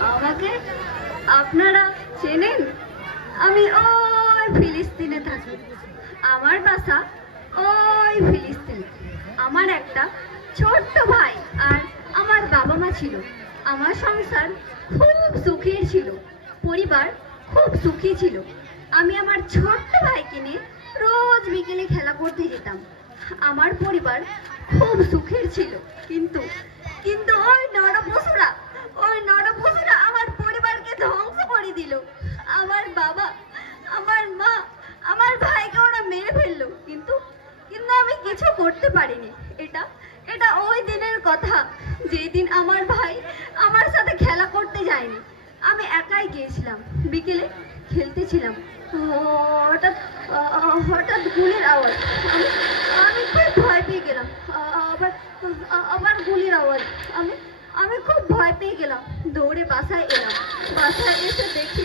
আমাকে আপনারা চেনেন? আমি ওই ফিলিস্তিনে থাকি। আমার বাসা ওই ফিলিস্তিনে। আমার একটা ছোট্ট ভাই আর আমার বাবা মা ছিল। আমার সংসার খুব সুখের ছিল। পরিবার খুব সুখী ছিল। আমি আমার ছোট্ট ভাইকে নিয়ে রোজ বিকেলে খেলা করতে যেতাম। আমার পরিবার খুব সুখের ছিল। কিন্তু কিন্তু ওই নরপশুরা ওই নরপশুরা আমার পরিবারকে ধ্বংস করে দিল আমার বাবা আমার মা আমার ভাইকে ওরা মেরে ফেলল কিন্তু কিন্তু আমি কিছু করতে পারিনি। এটা এটা ওই দিনের কথা যেই দিন আমার ভাই আমার সাথে খেলা করতে যায়নি। আমি একাই গিয়েছিলাম, বিকেলে খেলতেছিলাম। হঠাৎ হঠাৎ গুলির আওয়াজ। আমি খুব ভয় পেয়ে গেলাম। আবার আবার গুলির আওয়াজ। আমি আমি খুব ভয় পেয়ে গেলাম। দৌড়ে বাসায় এলাম। বাসায় এসে দেখি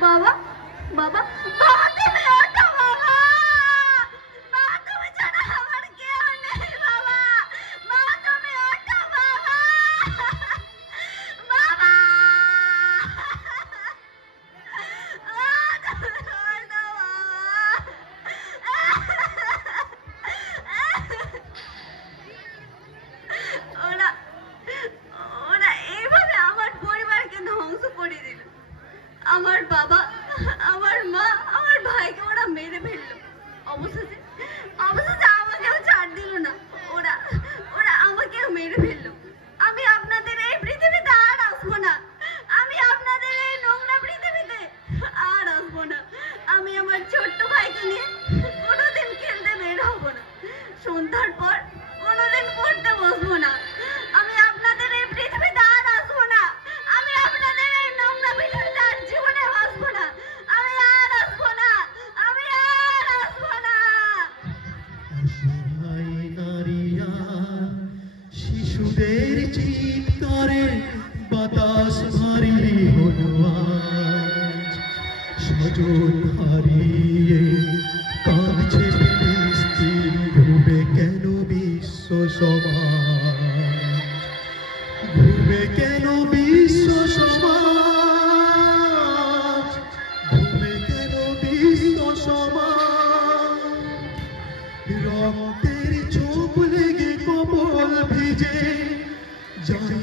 গিয়েছিল। বাবা বাবা বাবা আমার বাবা, আমার মা, আমার ভাইকে ওরা মেরে ফেলল। অবশেষে অবশেষে আমাকেও ছাড় দিল না। ওরা ওরা আমাকেও মেরে ফেলল। আমি আপনাদের এই পৃথিবীতে আর আসব না। আমি আপনাদের এই নোংরা পৃথিবীতে আর আসব না। আমি আমার ছোট্ট ভাইকে নিয়ে কোনোদিন খেলতে বের হব না। সন্ধ্যার পর অসহায় নারীরা শিশুদের চিৎকারে বাতাস ভারী হলো আজ। হারিয়ে John